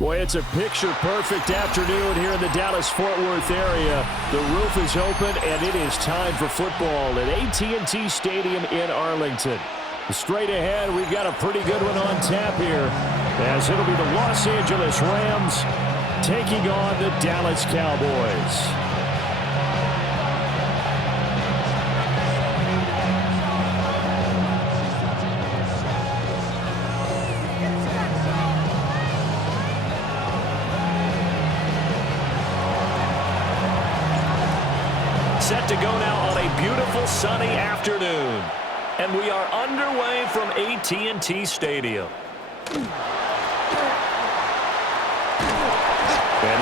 Boy, it's a picture-perfect afternoon here in the Dallas-Fort Worth area. The roof is open, and it is time for football at AT&T Stadium in Arlington. Straight ahead, we've got a pretty good one on tap here, as it'll be the Los Angeles Rams taking on the Dallas Cowboys. Set to go now on a beautiful sunny afternoon. And we are underway from AT&T Stadium. And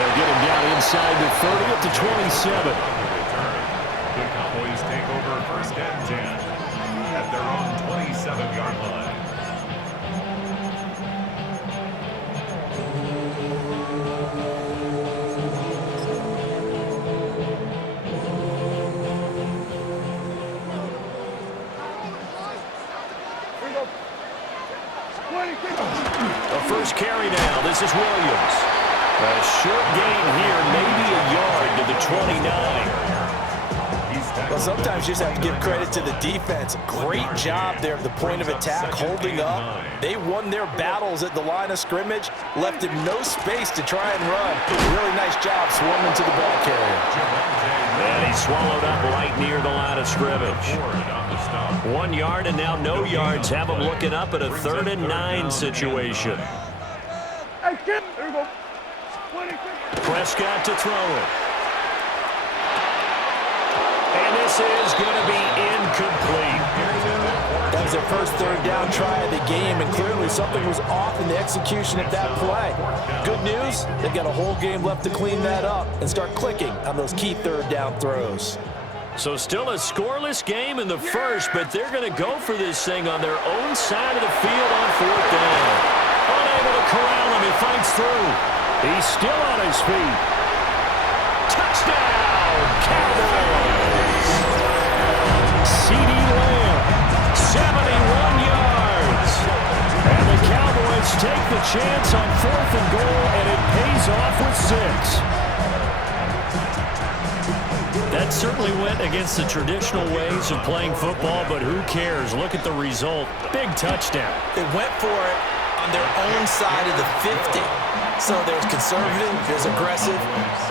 they'll get him down inside the 30 at the 27. The Cowboys take over first and 10 at their own 27-yard line. The first carry now. This is Williams. A short gain here, maybe a yard to the 29. Well, sometimes you just have to give credit to the defense. Great job there at the point of attack, holding up. They won their battles at the line of scrimmage, left him no space to try and run. Really nice job swarming to the ball carrier. And he swallowed up right near the line of scrimmage. 1 yard and now no yards. Have him looking up at a 3rd and 9 situation. Prescott to throw it. And this is going to be incomplete. That was their first 3rd down try of the game, and clearly something was off in the execution of that play. Good news, they've got a whole game left to clean that up and start clicking on those key 3rd down throws. So still a scoreless game in the first, but they're going to go for this thing on their own side of the field on 4th down. Unable to corral him, he fights through. He's still on his feet. Touchdown, Cowboys! CeeDee Lamb, 71 yards. And the Cowboys take the chance on 4th and goal, and it pays off with 6. That certainly went against the traditional ways of playing football, but who cares? Look at the result. Big touchdown. They went for it on their own side of the 50. So there's conservative, there's aggressive,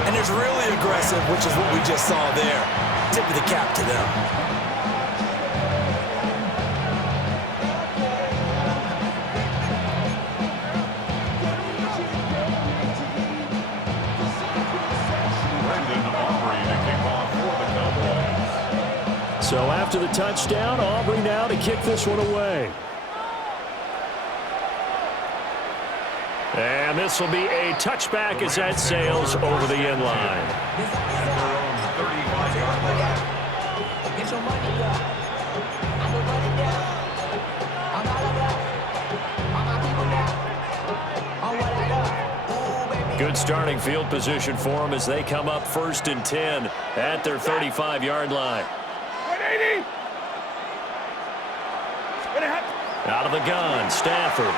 and there's really aggressive, which is what we just saw there. Tip of the cap to them. So after the touchdown, Aubrey now to kick this one away. And this will be a touchback as that sails over the end line. Good starting field position for them as they come up 1st and 10 at their 35-yard line. Out of the gun, Stafford.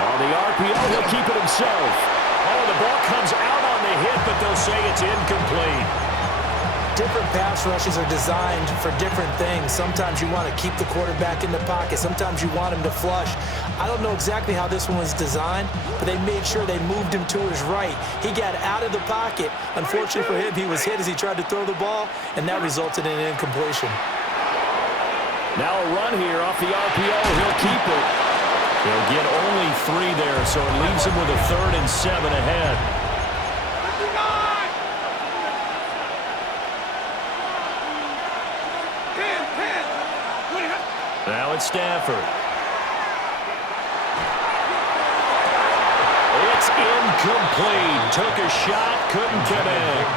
On the RPO, he'll keep it himself. Oh, the ball comes out on the hit, but they'll say it's incomplete. Different pass rushes are designed for different things. Sometimes you want to keep the quarterback in the pocket. Sometimes you want him to flush. I don't know exactly how this one was designed, but they made sure they moved him to his right. He got out of the pocket. Unfortunately for him, he was hit as he tried to throw the ball, and that resulted in an incompletion. Now a run here off the RPO. He'll keep it. He'll get only 3 there, so it leaves him with a 3rd and 7 ahead. Now it's Stafford. It's incomplete. Took a shot, couldn't connect.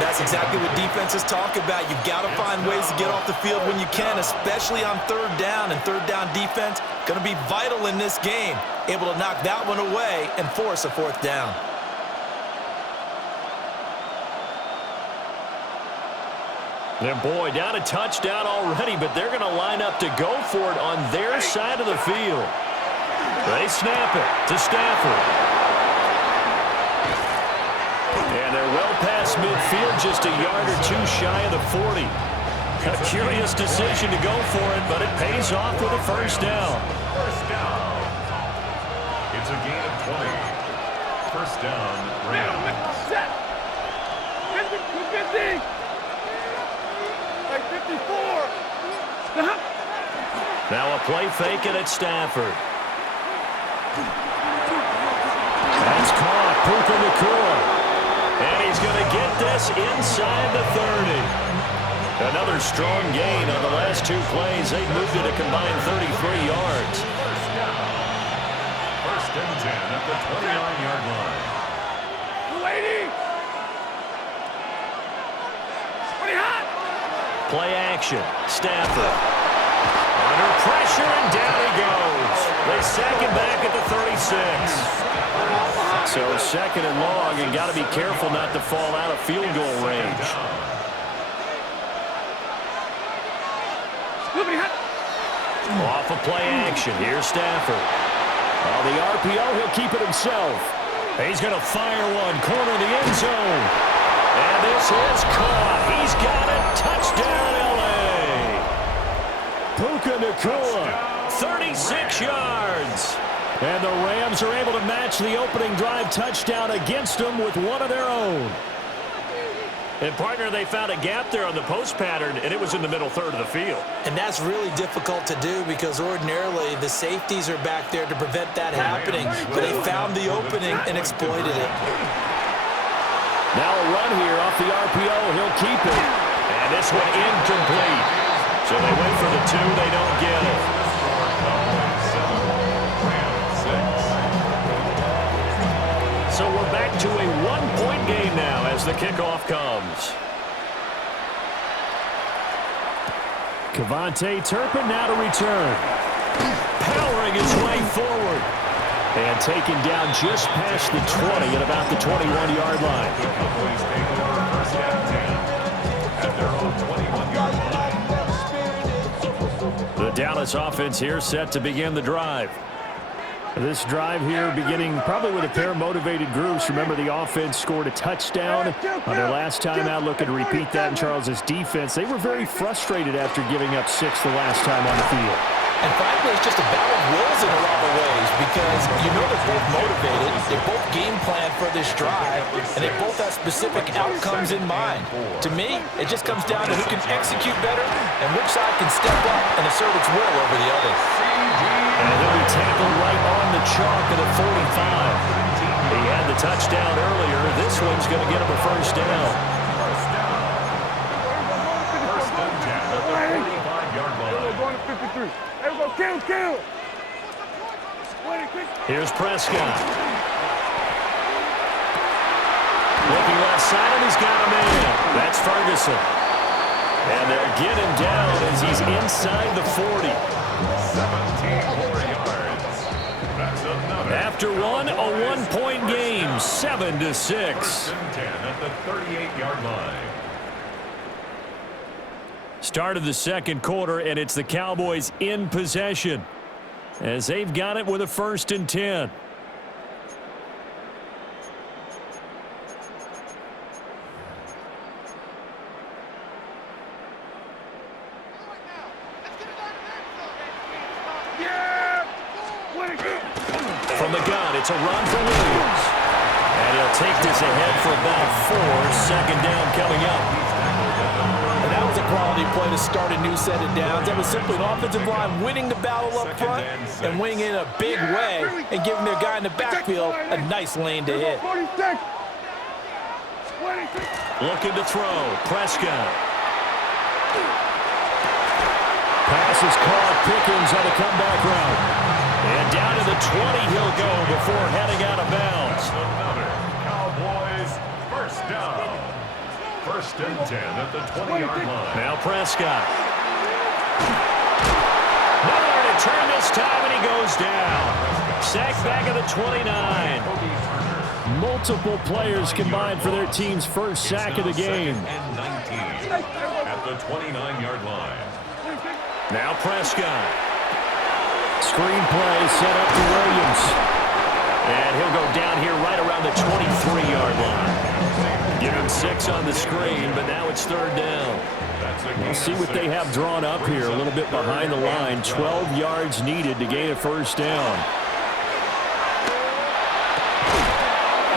That's exactly what defenses talk about. You've got to find ways to get off the field when you can, especially on 3rd down. And 3rd down defense going to be vital in this game. Able to knock that one away and force a 4th down. And boy, down a touchdown already, but they're going to line up to go for it on their side of the field. They snap it to Stafford. And they're well past midfield, just a yard or two shy of the 40. A curious decision to go for it, but it pays off with a first down. First down. It's a gain of 20. First down, Rams. Set. 50. Like 54. Now a play fake it at Stafford. That's caught. Puka Nacua. And he's going to get this inside the 30. Another strong gain on the last two plays. They moved it a combined 33 yards. First down. First and 10 at the 29-yard line. 280. Pretty hot. Play action. Stafford. Under pressure, and down he goes. They sack him back at the 36. So second and long, and got to be careful not to fall out of field goal range. Off of play action. Here's Stafford. The RPO, he'll keep it himself. He's going to fire one. Corner the end zone. And this is caught. He's got it. Touchdown, L.A. Puka Nacua, 36 yards. And the Rams are able to match the opening drive touchdown against them with one of their own. And, partner, they found a gap there on the post pattern, and it was in the middle third of the field. And that's really difficult to do because ordinarily the safeties are back there to prevent that happening. But they found the opening and exploited it. Now a run here off the RPO. He'll keep it. And this one incomplete. So they wait for the two. They don't get it. So we're back to a one-point game now as the kickoff comes. Kevontae Turpin now to return. Powering his way forward. And taken down just past the 20 at about the 21-yard line. The Cowboys take over first and 10 at their own 21-yard line. The Dallas offense here set to begin the drive. This drive here beginning probably with a pair of motivated groups. Remember, the offense scored a touchdown on their last time out. Looking to repeat that in Charles's defense. They were very frustrated after giving up 6 the last time on the field. And frankly, it's just a battle of wills in a lot of ways because you know they're both motivated. They both game plan for this drive, and they both have specific outcomes in mind. To me, it just comes down to who can execute better and which side can step up and assert its will over the other. And he'll be tackled right on the chalk of the 45. He had the touchdown earlier. This one's going to get him a first down. First and 10 at the 45-yard line. Going to 53. Everybody kill. Here's Prescott. Looking left side, and he's got a man. That's Ferguson. And they'll get him down as he's inside the 40. 17 more yards. That's another. After one, a one-point game, 7-6. First and 10 at the 38-yard line. Start of the second quarter, and it's the Cowboys in possession as they've got it with a 1st and 10. From the gun, it's a run for Williams. And he'll take this ahead for about 4. 2nd down coming up. And that was a quality play to start a new set of downs. That was simply an offensive line winning the battle up front and winning in a big way and giving their guy in the backfield a nice lane to hit. Looking to throw. Prescott. Pass is caught. Pickens on the comeback route. And down to the 20 he'll go before heading out of bounds. Another Cowboys first down. 1st and 10 at the 20-yard line. Now Prescott. Nowhere to turn this time, and he goes down. Sacked back at the 29. Multiple players combined for their team's first sack of the game. And 19 at the 29-yard line. Now Prescott. Screen play set up to Williams. And he'll go down here right around the 23-yard line. Give him 6 on the screen, but now it's 3rd down. We'll see what they have drawn up here. A little bit behind the line. 12 yards needed to gain a 1st down.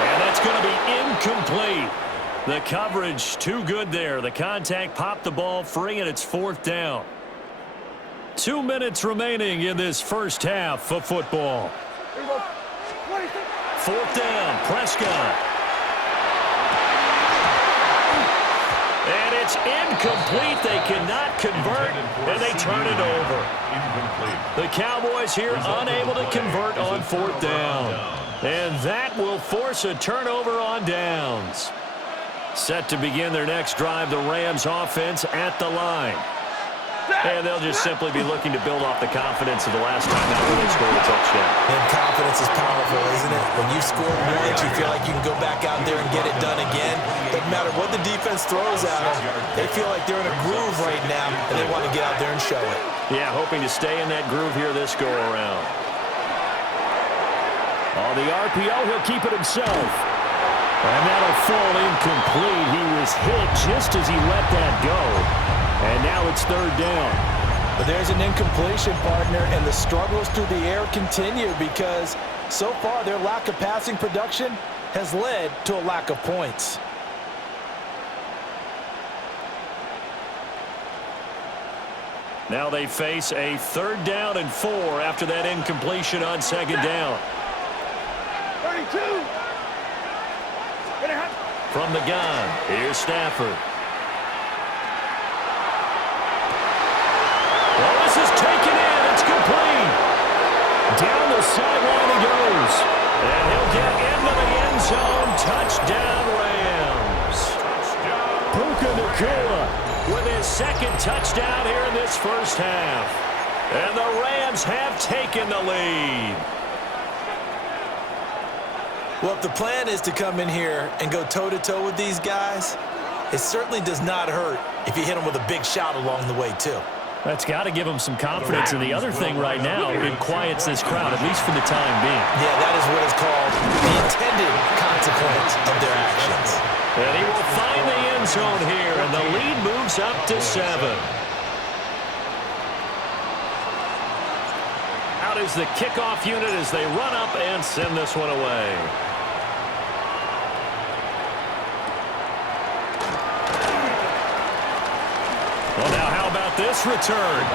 And that's going to be incomplete. The coverage too good there. The contact popped the ball free, and it's 4th down. 2 minutes remaining in this first half of football. 4th down, Prescott. And it's incomplete. They cannot convert, and they turn it over. The Cowboys here unable to convert on 4th down. And that will force a turnover on downs. Set to begin their next drive, the Rams offense at the line. And they'll just simply be looking to build off the confidence of the last time out when they scored a touchdown. And confidence is powerful, isn't it? When you score once, you feel like you can go back out there and get it done again. Doesn't matter what the defense throws at them. They feel like they're in a groove right now, and they want to get out there and show it. Yeah, hoping to stay in that groove here this go-around. On the RPO, he'll keep it himself. And that'll fall incomplete. He was hit just as he let that go. And now it's 3rd down. But there's an incompletion, partner, and the struggles through the air continue because so far their lack of passing production has led to a lack of points. Now they face a 3rd down and 4 after that incompletion on 2nd down. 32. From the gun, here's Stafford. Well, this is taken in. It's complete. Down the sideline he goes. And he'll get into the end zone. Touchdown, Rams. Puka Nacua with his 2nd touchdown here in this first half. And the Rams have taken the lead. Well, if the plan is to come in here and go toe-to-toe with these guys, it certainly does not hurt if you hit them with a big shot along the way, too. That's got to give them some confidence. And the other thing right now, it quiets this crowd, at least for the time being. Yeah, that is what is called the intended consequence of their actions. And he will find the end zone here, and the lead moves up to 7. Out is the kickoff unit as they run up and send this one away. Well, now how about this return?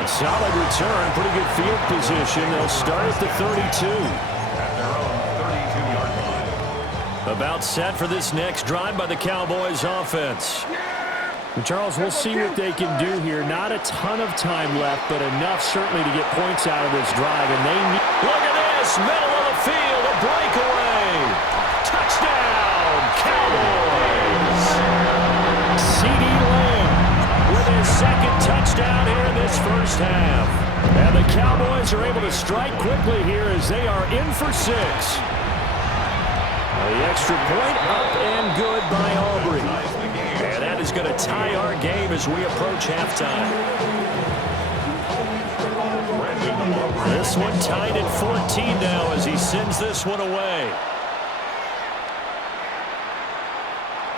A solid return, pretty good field position. They'll start at the 32. At their own 32-yard line. About set for this next drive by the Cowboys offense. Charles, we'll see what they can do here. Not a ton of time left, but enough certainly to get points out of this drive. And they need... Look at this! Middle of the field, a breakaway! Touchdown, Cowboys! CeeDee Lamb with his 2nd touchdown here in this first half. And the Cowboys are able to strike quickly here as they are in for 6. The extra point up and good by Aubrey. And that is going to tie our game as we approach halftime. This one tied at 14 now as he sends this one away.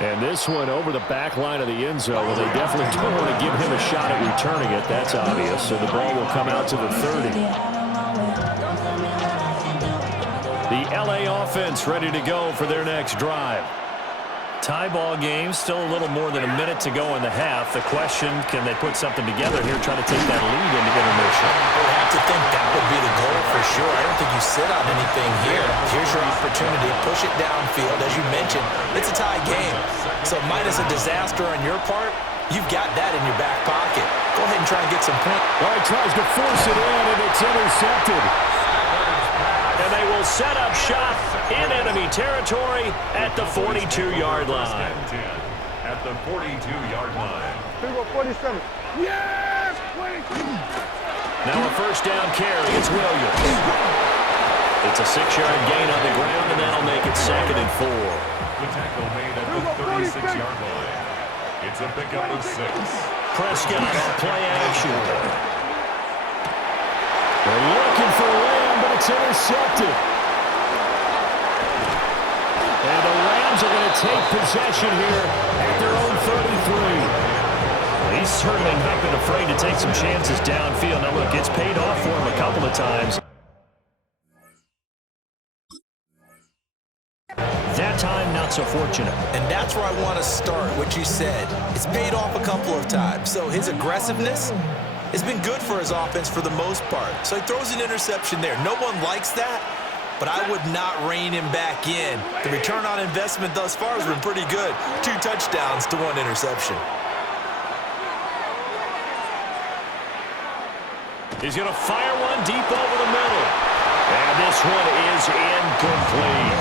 And this one over the back line of the end zone. Well, they definitely don't want to give him a shot at returning it. That's obvious. So the ball will come out to the 30. The LA offense ready to go for their next drive. Tie ball game, still a little more than a minute to go in the half. The question, can they put something together here, trying to take that lead into intermission? I would have to think that would be the goal for sure. I don't think you sit on anything here. Here's your opportunity. Push it downfield. As you mentioned, it's a tie game. So minus a disaster on your part, you've got that in your back pocket. Go ahead and try and get some points. All right, tries to force it in, and it's intercepted. And they will set up shop in enemy territory at the 42-yard line. At the 42-yard line. 47. Yes! 22. Now a first down carry. It's Williams. It's a 6-yard gain on the ground, and that'll make it 2nd and 4. The tackle made at the 36-yard line. It's a pickup of 6. Prescott on play action. Well, it's intercepted. And the Rams are going to take possession here at their own 33. He's certainly not been afraid to take some chances downfield. Now, look, it's paid off for him a couple of times. That time, not so fortunate. And that's where I want to start, what you said. It's paid off a couple of times. So his aggressiveness has been good for his offense for the most part. So he throws an interception there. No one likes that, but I would not rein him back in. The return on investment thus far has been pretty good. 2 touchdowns to 1 interception. He's going to fire one deep over the middle. And this one is incomplete.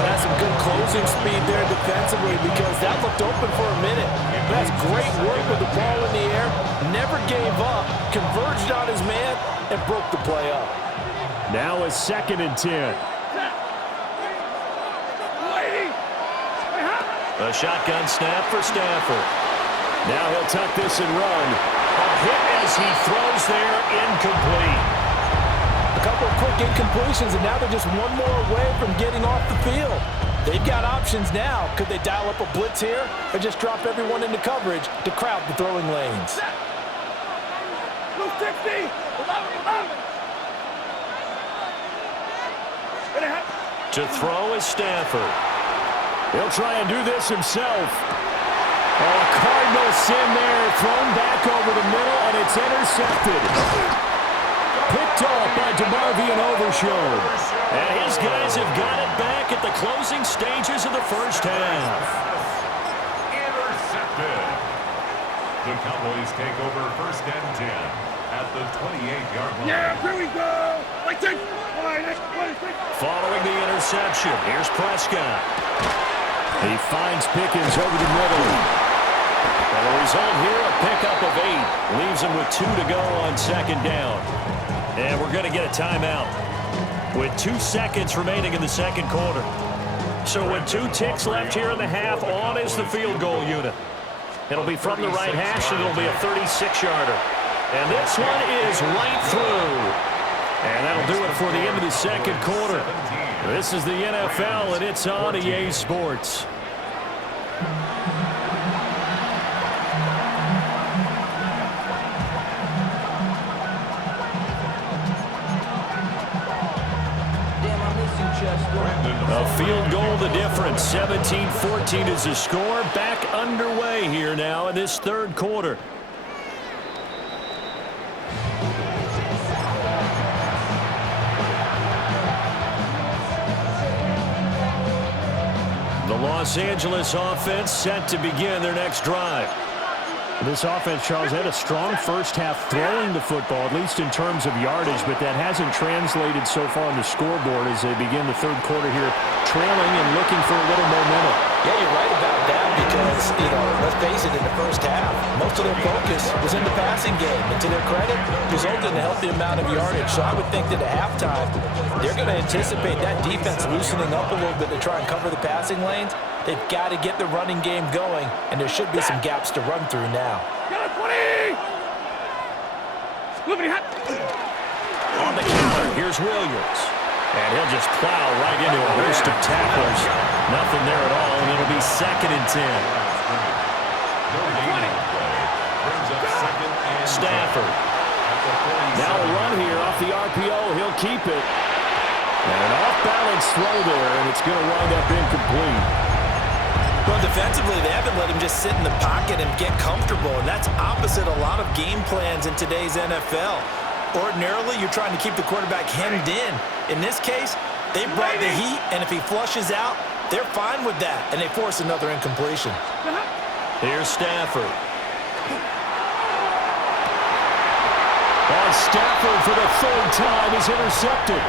That's some good closing speed there defensively because that looked open for a minute. That's great work with the ball in the air. Never gave up, converged on his man, and broke the play up. Now a 2nd and 10. A shotgun snap for Stafford. Now he'll tuck this and run. A hit as he throws there, incomplete. A couple of quick incompletions, and now they're just one more away from getting off the field. They've got options now. Could they dial up a blitz here or just drop everyone into coverage to crowd the throwing lanes? To throw is Stafford. He'll try and do this himself. Oh, a Cardinal sin there, thrown back over the middle, and it's intercepted. Picked off by DeMarvion Overshown. And his guys have got it back at the closing stages of the first half. Intercepted. The Cowboys take over 1st and 10 at the 28-yard line. Yeah, here we go. Following the interception, here's Prescott. He finds Pickens over the middle. And the result here, a pickup of 8. Leaves him with 2 to go on 2nd down. And we're going to get a timeout with 2 seconds remaining in the 2nd quarter. So with 2 ticks left here in the half, on is the field goal unit. It'll be from the right hash, and it'll be a 36-yarder. And this one is right through. And that'll do it for the end of the 2nd quarter. This is the NFL, and it's on EA Sports. A field goal the difference. 17-14 is the score. Back underway here now in this 3rd quarter. The Los Angeles offense set to begin their next drive. This offense, Charles, had a strong first half throwing the football, at least in terms of yardage, but that hasn't translated so far on the scoreboard as they begin the 3rd quarter here, trailing and looking for a little momentum. Yeah, you're right about that because, let's face it, in the first half, most of their focus was in the passing game. And to their credit, resulted in a healthy amount of yardage. So I would think that at halftime, they're going to anticipate that defense loosening up a little bit to try and cover the passing lanes. They've got to get the running game going, and there should be some gaps to run through now. On the counter, here's Williams. And he'll just plow right into a host of tacklers. Nothing there at all, and it'll be 2nd and 10. Stafford. Now a run here off the RPO. He'll keep it. And an off-balance throw there, and it's going to wind up incomplete. Well, defensively, they haven't let him just sit in the pocket and get comfortable, and that's opposite a lot of game plans in today's NFL. Ordinarily, you're trying to keep the quarterback hemmed in. In this case, they brought the heat, and if he flushes out, they're fine with that, and they force another incompletion. Here's Stafford. And Stafford, for the 3rd time, is intercepted.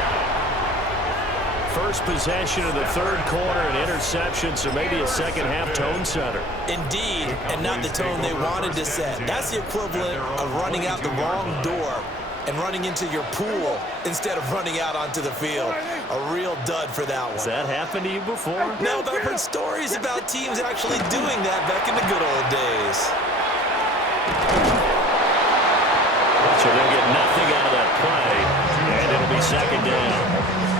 First possession of the 3rd quarter, an interception, so maybe a 2nd half tone setter. Indeed, and not the tone they wanted to set. That's the equivalent of running out the wrong door and running into your pool instead of running out onto the field. A real dud for that one. Has that happened to you before? No, but I've heard stories about teams actually doing that back in the good old days. So they'll get nothing out of that play, and it'll be second down.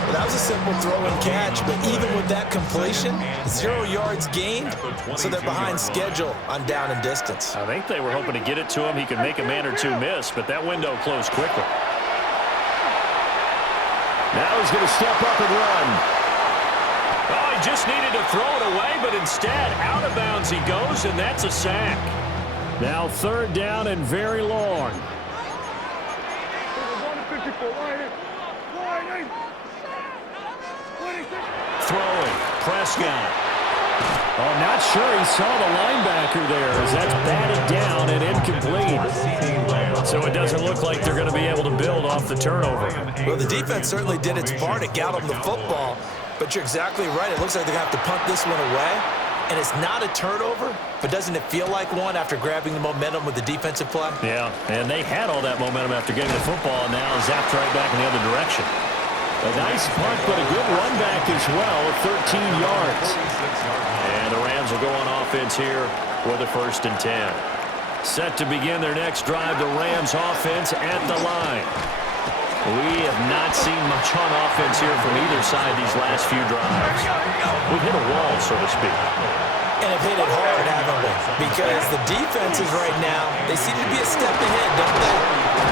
Well, that was a simple throw and catch, but even with that completion, 0 yards gained, so they're behind schedule on down and distance. I think they were hoping to get it to him. He could make a man or two miss, but that window closed quickly. Now he's going to step up and run. Oh, he just needed to throw it away, but instead, out of bounds he goes, and that's a sack. Now 3rd down and very long. Throwing, Prescott. Oh, not sure he saw the linebacker there as that's batted down and incomplete. So it doesn't look like they're going to be able to build off the turnover. Well, the defense certainly did its part. It got them the football, but you're exactly right. It looks like they're going to have to punt this one away, and it's not a turnover, but doesn't it feel like one after grabbing the momentum with the defensive play? Yeah, and they had all that momentum after getting the football, and now zapped right back in the other direction. A nice punt, but a good run back as well at 13 yards. And the Rams will go on offense here with a 1st and 10. Set to begin their next drive, the Rams offense at the line. We have not seen much on offense here from either side these last few drives. We've hit a wall, so to speak. And have hit it hard, haven't we? Because the defenses right now, they seem to be a step ahead, don't they?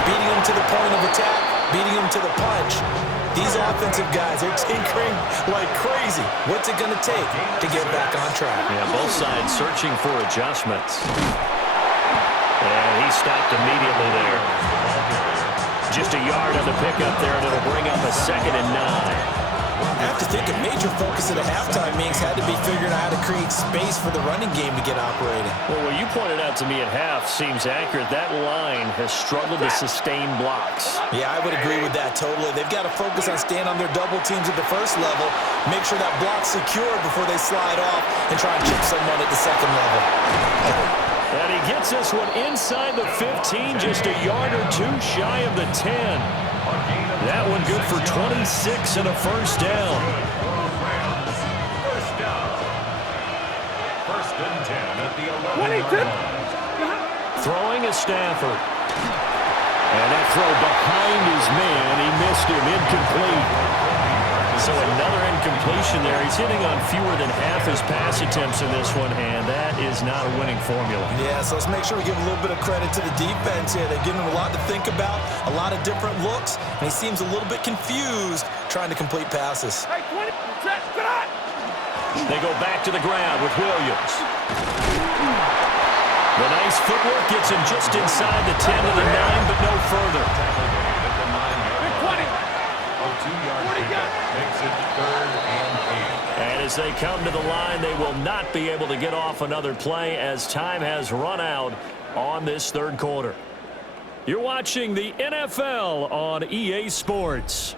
Beating them to the point of attack, beating them to the punch. These offensive guys are tinkering like crazy. What's it going to take to get back on track? Yeah, both sides searching for adjustments. And he stopped immediately there. Just a yard on the pickup there, and it'll bring up a 2nd and 9. I have to think a major focus of the halftime meetings had to be figuring out how to create space for the running game to get operating. Well, what you pointed out to me at half seems accurate. That line has struggled to sustain blocks. Yeah, I would agree with that totally. They've got to focus on staying on their double teams at the first level, make sure that block's secure before they slide off and try and chip someone at the second level. And he gets this one inside the 15, just a yard or two shy of the 10. That one good for 26 and a 1st down. 1st down. 1st and 10 at the 11-yard line. Throwing is Stafford. And that throw behind his man, he missed him, incomplete. So another incompletion there. He's hitting on fewer than half his pass attempts in this one, and that is not a winning formula. Yeah, so let's make sure we give a little bit of credit to the defense here. They've given him a lot to think about, a lot of different looks, and he seems a little bit confused trying to complete passes. Hey, 20, set, cut! They go back to the ground with Williams. The nice footwork gets him just inside the 10 to the 9, but no further. Makes it 3rd and 8. And as they come to the line, they will not be able to get off another play as time has run out on this 3rd quarter. You're watching the NFL on EA Sports.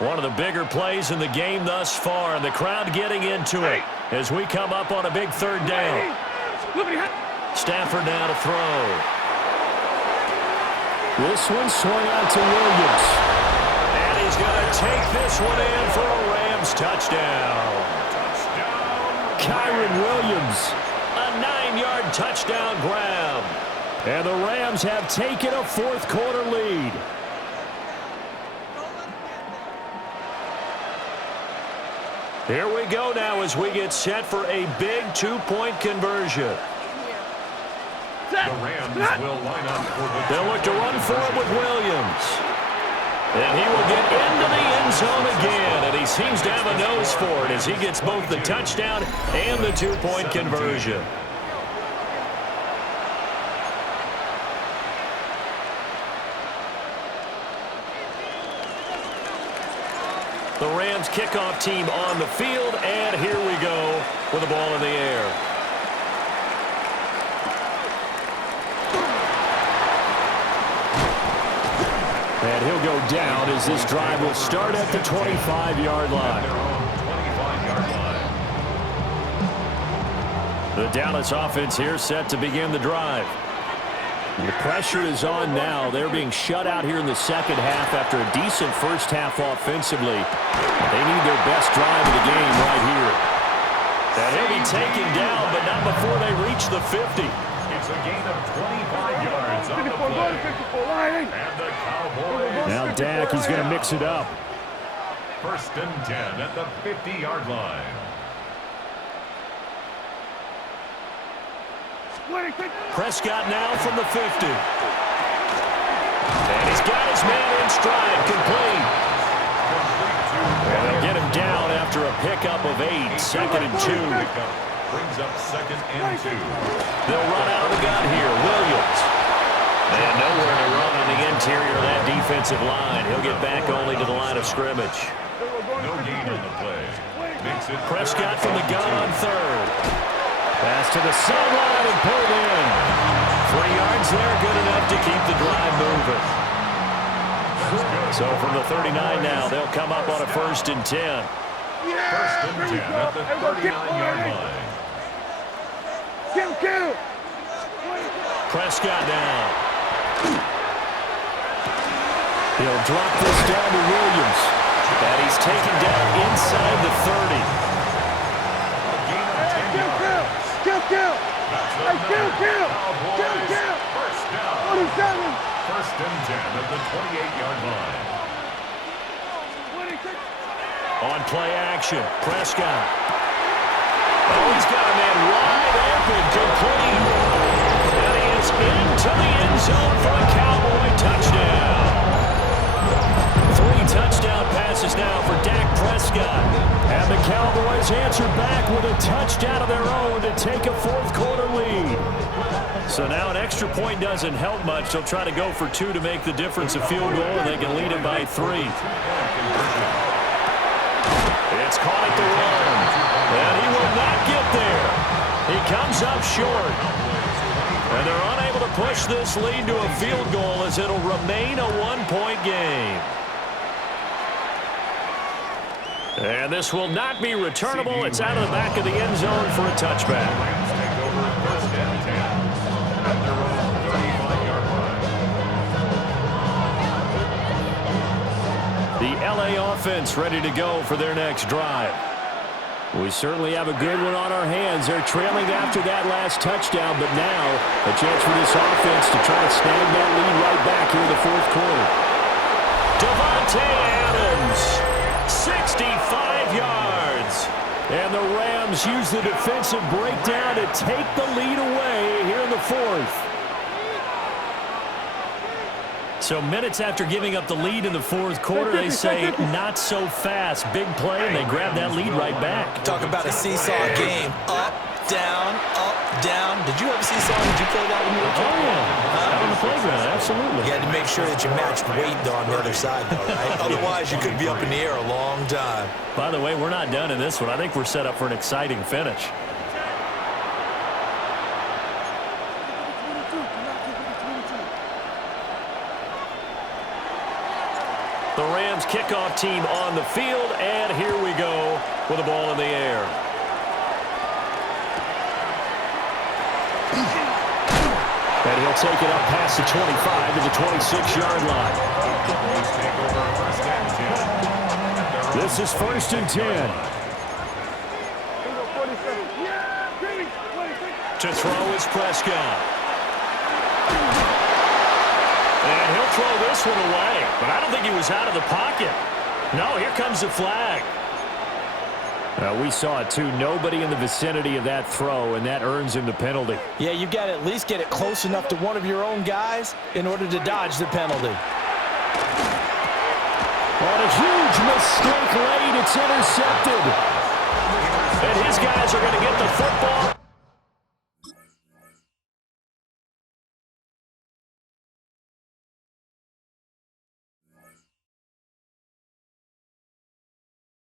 One of the bigger plays in the game thus far, and the crowd getting into it as we come up on a big 3rd down. Stafford now to throw. This one swung out to Williams. And he's going to take this one in for a Rams touchdown. Kyren Williams. A 9-yard touchdown grab. And the Rams have taken a 4th quarter lead. Here we go now as we get set for a big 2-point conversion. The Rams will line up for the... They'll look to run for it with Williams. And he will get into the end zone again, and he seems to have a nose for it as he gets both the touchdown and the 2-point conversion. The Rams kickoff team on the field, and here we go with the ball in the air. And he'll go down as this drive will start at the 25-yard line. The Dallas offense here set to begin the drive. The pressure is on now. They're being shut out here in the second half after a decent first half offensively. They need their best drive of the game right here. And he'll be taken down, but not before they reach the 50. It's a gain of 25 yards on the 54, play. 54, line. And the Cowboys. Now Dak is going to mix it up. 1st and 10 at the 50-yard line. Prescott now from the 50. And he's got his man in stride, complete. And they'll get him down after a pickup of 8, 2nd and 2. Brings up 2nd and 2. They'll run out of the gun here. Williams. And nowhere to run on the interior of that defensive line. He'll get back only to the line of scrimmage. No gain on the play. Makes it Prescott from the gun on 3rd. Pass to the sideline and pulled in. 3 yards there, good enough to keep the drive moving. So from the 39 now, they'll come up on a 1st and 10. 1st and 10 at the 39-yard line. Kill. Prescott down. He'll drop this down to Williams. And he's taken down inside the 30. Kill. Hey, kill. 1st down. 47. 1st and 10 at the 28-yard line. On play action, Prescott. Oh, he's got a man wide open, complete. And he is into the end zone for a Cowboy touchdown. 3 touchdown passes now for Dak Prescott. And the Cowboys answer back with a touchdown of their own to take a 4th quarter lead. So now an extra point doesn't help much. They'll try to go for 2 to make the difference a field goal, and they can lead it by 3. It's caught at the 1. And he will not get there. He comes up short. And they're unable to push this lead to a field goal as it'll remain a 1-point game. And this will not be returnable. It's out of the back of the end zone for a touchback. Rams take over 1st and 10 at their own 35-yard line. The LA offense ready to go for their next drive. We certainly have a good one on our hands. They're trailing after that last touchdown, but now a chance for this offense to try to snag that lead right back here in the 4th quarter. Davante Adams, 65 yards. And the Rams use the defensive breakdown to take the lead away here in the 4th. So minutes after giving up the lead in the 4th quarter, they say not so fast. Big play, and they grab that lead right back. Talk about a seesaw game. Up, down, up, down. Did you have a seesaw? Did you play that when you were a kid? Oh, yeah. Out on the playground, absolutely. You had to make sure that you matched weight, though, on the other side, though, right? Otherwise, you could be up in the air a long time. By the way, we're not done in this one. I think we're set up for an exciting finish. The Rams kickoff team on the field, and here we go with the ball in the air. And he'll take it up past the 25 to the 26-yard line. This is 1st and 10. To throw is Prescott. And he'll throw this one away. But I don't think he was out of the pocket. No, here comes the flag. We saw it, too. Nobody in the vicinity of that throw, and that earns him the penalty. Yeah, you got to at least get it close enough to one of your own guys in order to dodge the penalty. On a huge mistake late, it's intercepted. And his guys are going to get the football